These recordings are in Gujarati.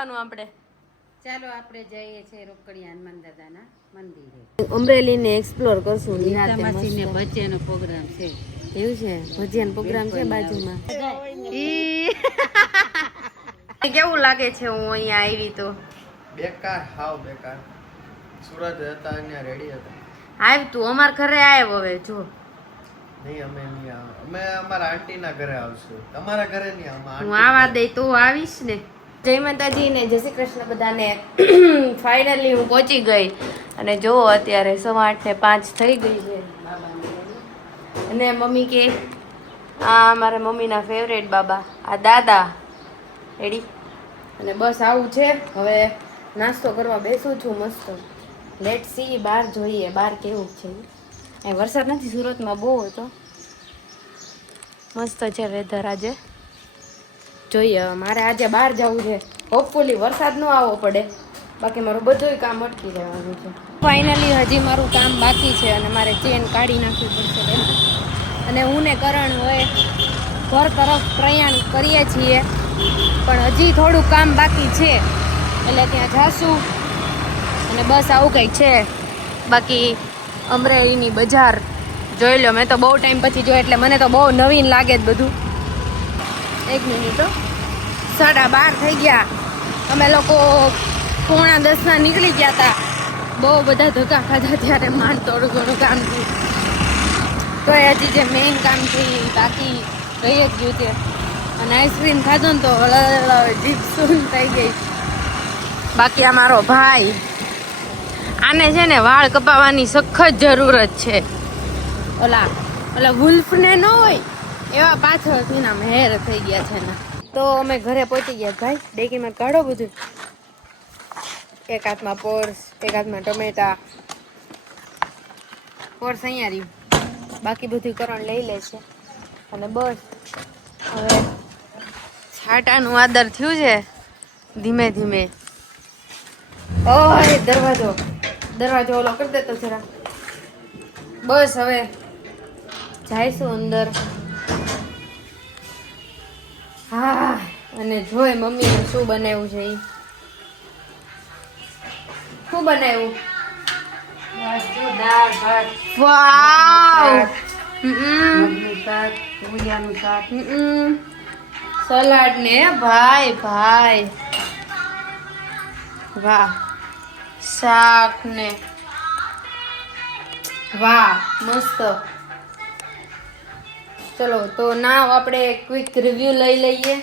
જવાનું આપણે? ચાલો આપણે જઈએ છીએ રોકડિયા હનુમાન દાદાના મંદિરે. અમરેલી ને એક્સપ્લોર કરશું. નીતામાસીને ભજીયાનો પ્રોગ્રામ છે. એવું છે? ભજીયાનો પ્રોગ્રામ છે બાજુમાં. કેવું લાગે છે હું અહીંયા આવી તો? બેકાર, હાવ બેકાર. સુરત હતા અહીંયા રેડી હતા. આવ તું અમાર ઘરે આવ હવે જો. નહીં અમે નહીં આવ. અમે અમારા આંટીના ઘરે આવશું. તમારા ઘરે નહીં આવ. હું આવા દે તો આવીશ ને. જય માતાજી ને જય શ્રી કૃષ્ણ બધાને. ફાઇનલી હું પહોંચી ગઈ અને જો અત્યારે 8:05 થઈ ગઈ છે. અને મમ્મી કે આ મારા મમ્મીના ફેવરેટ બાબા, આ દાદા રેડી. અને બસ આવું છે. હવે નાસ્તો કરવા બેસું છું મસ્ત. લેટ સી, બહાર જોઈએ બહાર કેવું છે. અહીં વરસાદ નથી, સુરતમાં બહુ હતો. મસ્ત છે વેધર આજે. જોઈએ મારે આજે બહાર જવું છે. હોપફુલી વરસાદ ન આવવો પડે, બાકી મારું બધું કામ અટકી જવાનું છે. ફાઇનલી હજી મારું કામ બાકી છે અને મારે ચેન કાઢી નાખવી પડશે પહેલાં. અને હું ને કરણ હોય ઘર તરફ પ્રયાણ કરીએ છીએ, પણ હજી થોડું કામ બાકી છે એટલે ત્યાં જાશું. અને બસ આવું કંઈક છે. બાકી અમરેલીની બજાર જોઈ લો. મેં તો બહુ ટાઈમ પછી જોયું એટલે મને તો બહુ નવીન લાગે જ બધું. એક મિનિટ, 12:30 થઈ ગયા. અમે લોકો 9:45 નીકળી ગયા હતા. બહુ બધા ધક્કા ખાધા ત્યારે માંડ થોડું ઘણું કામ થયું. તો હજી જે મેઇન કામ છે એ બાકી રહી જ ગયું છે. અને આઈસ્ક્રીમ ખાધો ને તો જીભ સૂન થઈ ગઈ. બાકી આ મારો ભાઈ, આને છે ને વાળ કપાવવાની સખત જરૂરત છે. ઓલા વુલ્ફને ન હોય એવા પાછળથી ના મહેર થઈ ગયા છે ને. તો અમે ઘરે પહોંચી ગયા ભાઈ. ડેકીમાં કાઢો બધું. એક હાથમાં પર્સ, એક હાથમાં ટમેટા. પર્સ અહીંયા રહ્યું, બાકી બધું કરણ લઈ લે છે. અને બસ હવે છાટાનું આદર થયું છે ધીમે ધીમે. ઓય દરવાજો ઓલો કરી દેતો જરા. બસ હવે જઈશું અંદર. હા, અને જોઈ મમ્મીએ શું બનાવ્યું છે. શું બનાવ્યું? દાળ ભાત, વાવ! મગનું શાક, ભૂંગળાનું શાક. સલાડ ને ભાઈ વાહ, શાક ને વાહ, મસ્ત. ચલો તો નાવ આપણે ક્વિક રિવ્યુ લઈ લઈએ.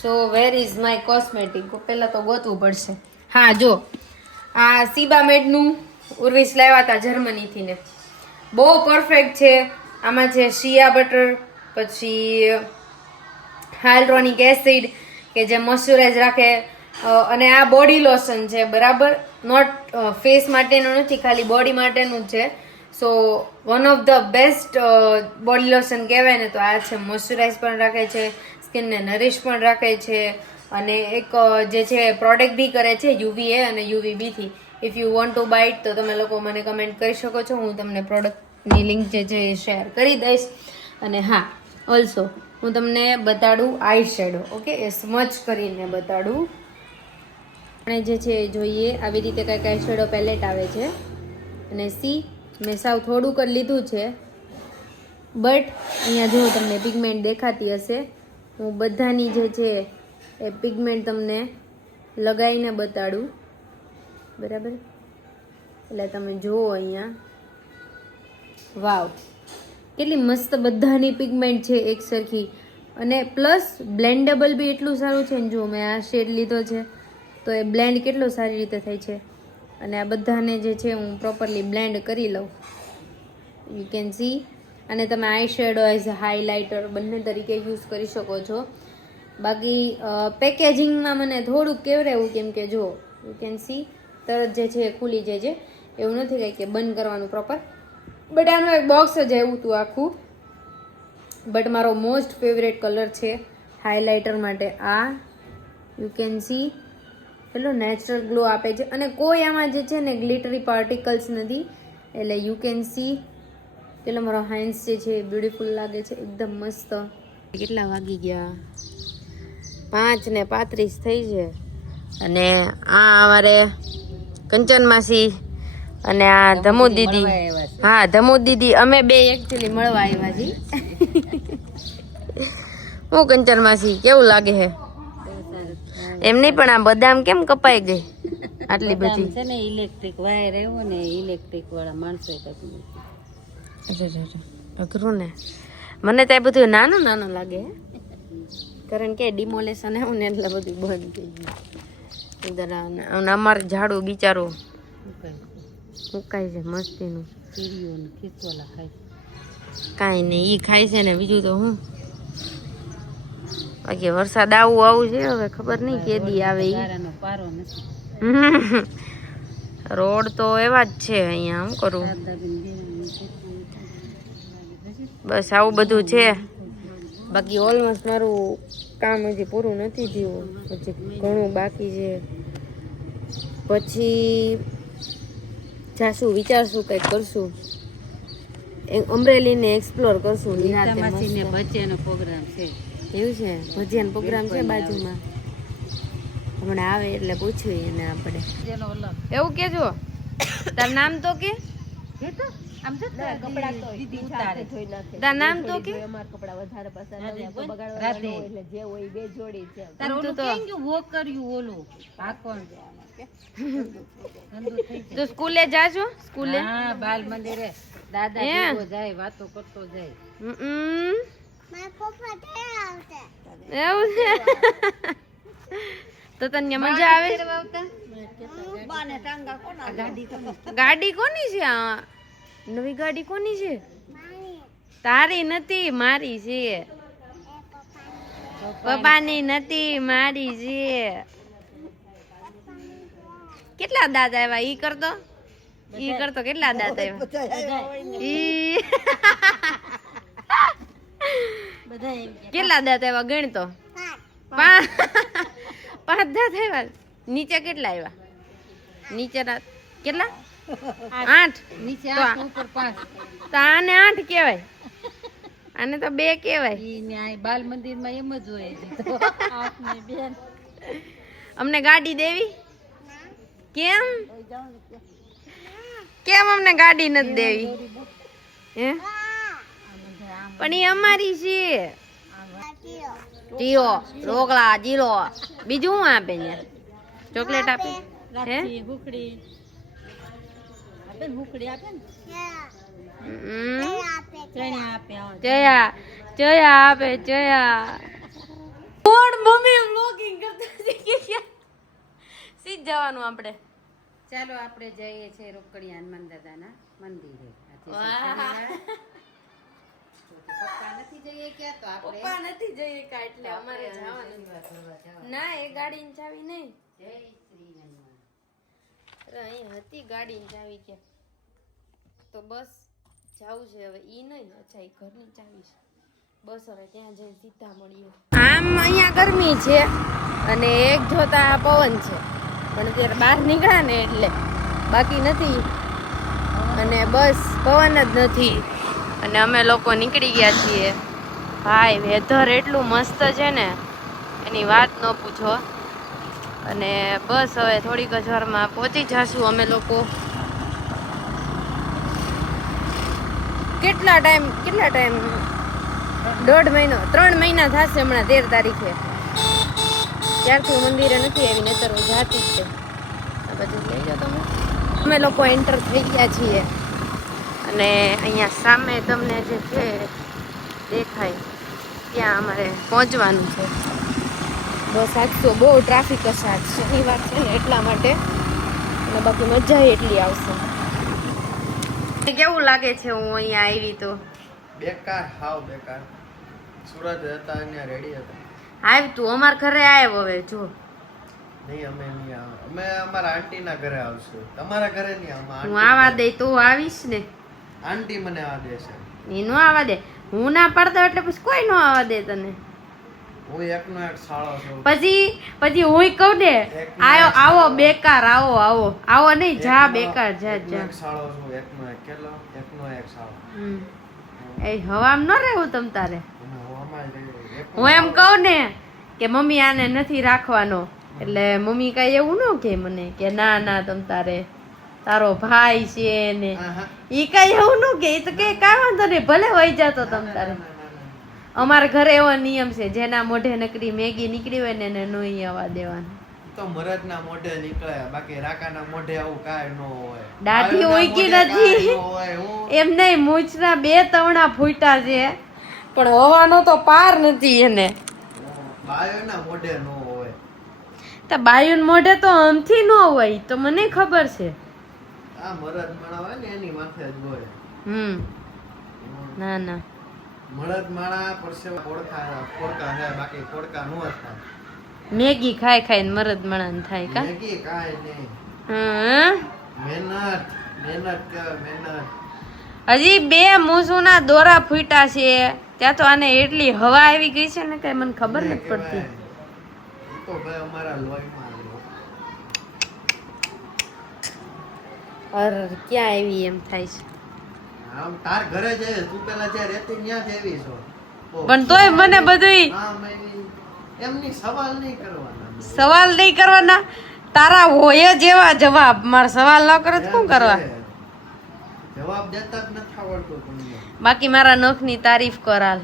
સો વેર ઇઝ માય કોસ્મેટિક? પહેલા તો ગોતવું પડશે. હા જો, આ સીબામેડનું ઉર્વિસ લાવ્યા હતા જર્મનીથી ને. બહુ પરફેક્ટ છે. આમાં છે શિયા બટર, પછી હાઇલ્યુરોનિક એસિડ કે જે મોઇશ્ચરાઇઝ રાખે. અને આ બોડી લોશન છે, બરાબર. નોટ ફેસ માટેનું નથી, ખાલી બોડી માટેનું જ છે. So one of the best body lotion કહેવાય ને તો આ છે. મોઇશ્ચરાઇઝ પણ રાખે છે, સ્કિનને નરિશ પણ રાખે છે. અને એક જે છે પ્રોટેક્ટ બી કરે છે યુવીએ અને યુવીબીથી. If you want to buy it તો તમે લોકો મને કમેન્ટ કરી શકો છો. હું તમને પ્રોડક્ટની લિંક જે છે એ શેર કરી દઈશ. અને હા, ઓલ્સો હું તમને બતાડું આઈ શેડો. ઓકે, એ સ્મચ કરીને બતાડું. અને જે છે એ જોઈએ આવી રીતે કંઈક આઈ શેડો પેલેટ આવે છે. અને સી, મેં સાવ થોડુંક જ લીધું છે, બટ અહીંયા જો તમને પિગમેન્ટ દેખાતી હશે. હું બધાની જે છે એ પિગમેન્ટ તમને લગાવીને બતાડું, બરાબર. એટલે તમે જુઓ અહીંયા, વાવ કેટલી મસ્ત બધાની પિગમેન્ટ છે એક સરખી. અને પ્લસ બ્લેન્ડેબલ બી એટલું સારું છે ને. જો મેં આ શેડ લીધો છે તો એ બ્લેન્ડ કેટલો સારી રીતે થાય છે. અને આ બધાને જે છે હું પ્રોપરલી બ્લેન્ડ કરી લઉં. You can see. અને તમે eye shadow as a highlighter બંને તરીકે યુઝ કરી શકો છો. બાકી પેકેજિંગમાં મને થોડુંક કેવરેવું, કેમ કે જો યુ કેન સી તરત જે છે ખુલી જાય છે. એવું નથી કંઈ કે બંધ કરવાનું પ્રોપર. બટ આનું એક બોક્સ જ આવ્યું હતું આખું. બટ મારો મોસ્ટ ફેવરેટ કલર છે હાઇલાઇટર માટે આ. યુ કેન સી એટલો નેચરલ ગ્લો આપે છે. અને કોઈ આમાં જે છે ને ગ્લિટરી પાર્ટિકલ્સ નથી. એટલે યુ કેન સી કેટલો મારો હેન્ડ્સ જે છે બ્યુટીફુલ લાગે છે, એકદમ મસ્ત. કેટલા વાગી ગયા? 5:35 થઈ છે અને આ અમારે કંચન માસી અને આ ધમુ દીદી. હા, ધમુ દીદી અમે બે એકચ્યુઅલી મળવા આવ્યા છીએ. હું કંચન માસી કેવું લાગે છે? એમ નહીં પણ આ બદામ કેમ કપાઈ ગઈ આટલી બધી? છે ને ઇલેક્ટ્રિક વાયર આવ્યો ને ઇલેક્ટ્રિક વાળા માણસો અઘરું ને. મને તો એ બધું નાનું નાનું લાગે હે, કારણ કે ડિમોલેશન આવ્યું ને એટલે બધું બંધ થઈ ગયું. અમારે ઝાડું બિચારું મુકાય છે મસ્તીનું. કીડીઓને ખીચવાલા ખાય કાંઈ નહીં, ઈ ખાય છે ને બીજું તો હું. બાકી વરસાદ આવું છે, હવે ખબર નહીં કેદી આવે ઈ. ગારાનો પારો નથી. રોડ તો એવા જ છે અહીંયા. શું કરું? બસ આવું બધું છે. બાકી ઓલમોસ્ટ મારું કામ હજી પૂરું નથી થયું, હજી ઘણું બાકી છે. પછી જાશું, વિચારશું, કંઈક કરશું, અમરેલીને એક્સપ્લોર કરશું. માસીને ભજીયાનો પ્રોગ્રામ છે. એવું છે? ભજીયાનો પ્રોગ્રામ છે બાજુમાં, હમણાં આવે એટલે પૂછ્યું એને આપણે. એવું કેજો. તાર નામ તો કે? તાર નામ તો કે? તો સ્કૂલે જાજો? સ્કૂલે? હા, બાલ મંદિરે દાદા ભેગો જાય, વાતો કરતો જાય. એવું છે? તો તને મજા આવે? ગાડી કોની છે? આ નવી ગાડી કોની છે? તારી નથી, મારી છે. પપ્પાની નથી, મારી છે. કેટલા દાંત આવ્યા? ઈ કરતો કેટલા દાંત આવ્યા? ઈ કેટલા દાંત આવ્યા? ગણતો. 5 દાંત આવ્યા. નીચે કેટલા આવ્યા? નીચે કેટલા? 8. નીચે તો 8 ઉપર 5. તો આને 8 કહેવાય, આને તો 2 કહેવાય. ઈ આ બાલ મંદિરમાં એમ જ હોય. બેન અમને ગાડી દેવી? કેમ અમને ગાડી નથી દેવી? હે? પણ એ અમારી છે. ટીઓ, ઢોકળા, જીરો, બીજું શું આપે ને? ચોકલેટ આપે? હે? ભૂખડી આપે ને, ભૂખડી આપે ને, ચણા આપે. ચયા આપે, ચયા. કોણ મમ્મી વ્લોગિંગ કરતા શીખી? સીધ જવાનું આપણે. ચાલો આપણે જઈએ છીએ રોકડિયા હનુમાન દાદાના મંદિરે. પપ્પા નથી જઈએ ક્યાં? તો આપણે પપ્પા નથી જઈએ કા એટલે અમારે જવાનું. ના, એ ગાડીની ચાવી નહીં. જય શ્રી હનુમાન. અરે અહીં હતી ગાડીની ચાવી કે, તો બસ જાવું છે હવે. ઈ નહીં, અચ્છા એ ઘરની ચાવી છે. બસ હવે ત્યાં જઈને સીધા મળીએ. આમ અહીંયા ગરમી છે અને એક જોતા પવન છે, પણ અત્યારે બહાર નીકળ્યા ને એટલે બાકી નથી. અને બસ પવન જ નથી અને અમે લોકો નીકળી ગયા છીએ. ભાઈ વેધર એટલું મસ્ત છે ને એની વાત ન પૂછો. અને બસ હવે થોડીક જ વારમાં પહોંચી જશું અમે લોકો. કેટલા ટાઈમ 1.5 મહિનો 3 મહિના થશે હમણાં 13 તારીખે. ત્યારથી હું મંદિરે નથી આવી, નહીતર હું જાતી જ છે. આ બધું લઈ જાઓ તમે. અમે લોકો એન્ટર થઈ ગયા છીએ અને અહીંયા સામે તમને જે છે દેખાય ત્યાં અમારે પહોંચવાનું છે. બસ આજ તો બહુ ટ્રાફિક હશે, આજ શનિવાર છે ને એટલા માટે, અને બાકી મજા એટલી આવશે. કેવું લાગે છે હું અહીંયા આવી તો? બેકાર, હાવ બેકાર. સુરત હતા અહીંયા રેડી હતા. આવ તું અમાર ઘરે આવ હવે. જો નહીં, અમે નહીં આવ. અમે અમારા આંટીના ઘરે આવશું. તમારા ઘરે નહીં આવ. હું આવા દે તો આવીશ ને. આંટી મને આ દેશે. એ નો આવા દે. હું ના પડતો એટલે પછી કોઈ નો આવા દે તને. હું એકનો એક સાળો છું. પછી હું કહું દે આવો બેકાર, આવો નહીં, જા બેકાર, જા. એક સાળો છું, એકનો એક કેલો, એકનો એક સાળો. એ હવામ ન રહેવું તમ તારે. અને હું અમારે હું એમ કહું ને કે મમ્મી આને નથી રાખવાનો, એટલે મમ્મી કાંઈ એવું ન કે મને કે ના ના તમ તારે તારો ભાઈ છે ને ઈ કાંઈ એવું ન કે, ઈ તો કે કાંઈ વાંધો નહીં ભલે વહી જાતો તમ તારે. અમારા ઘરે એવો નિયમ છે, જેના મોઢે નકરી મેગી નીકળી હોય ને એને નહીં આવવા દેવાનું. તો મરદના મોઢે નીકળે, બાકી રાકાના મોઢે આવું કાંઈ ન હોય. દાઢી ઓઈકી બાયોના મોઢે નથી. કાંઈ ન હોય. હું એમ નહીં, મૂછના 2 તવણા ફૂટ્યા છે પણ હવાનો તો પાર નથી એને. બાયોના મોઢે ન હોય. તો બાયુન મોઢે તો આમથી ન હોય તો મને ખબર છે. આ મરદ માણા હોય ને એની માથે જ હોય. ના ના મરદ માણા પરસેવા પોડકા છે, બાકી પોડકા ન હતા. મેગી ખાઈ ખાઈને મરદ મણાન થાય કા. મેગી કાંઈ નહીં. હા મહેનત કર મહેનત. હજી 2 મૂસુના દોરા ફૂટ્યા છે, ત્યાં તો આને એટલી હવા આવી ગઈ છે ને કઈ મને ખબર નથી પડતી. ઈ તો ભાઈ અમારા લોહીમાં છે. અર ક્યાં આવી એમ થાય છે. આમ તાર ઘરે જ આવી, તું પેલા જ્યાં રહેતી ત્યાં જ આવી છો. પણ તોય મને બધુંય આમ એમની સવાલ નહીં કરવાના. સવાલ નહીં કરવાના. તારા હોય જ એવા જવાબ, મારા સવાલ ન કરે તો શું કરવા. જવાબ દેતા જ નથી આવડતું તમને. બાકી મારા નખની તારીફ કરાલ.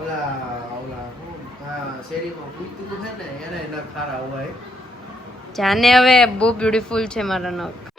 ઓલા હું શેરીમાં પૂછતું છે ને એને ન ખારા હોય. જાને હવે બહુ બ્યુટીફુલ છે મારા નખ.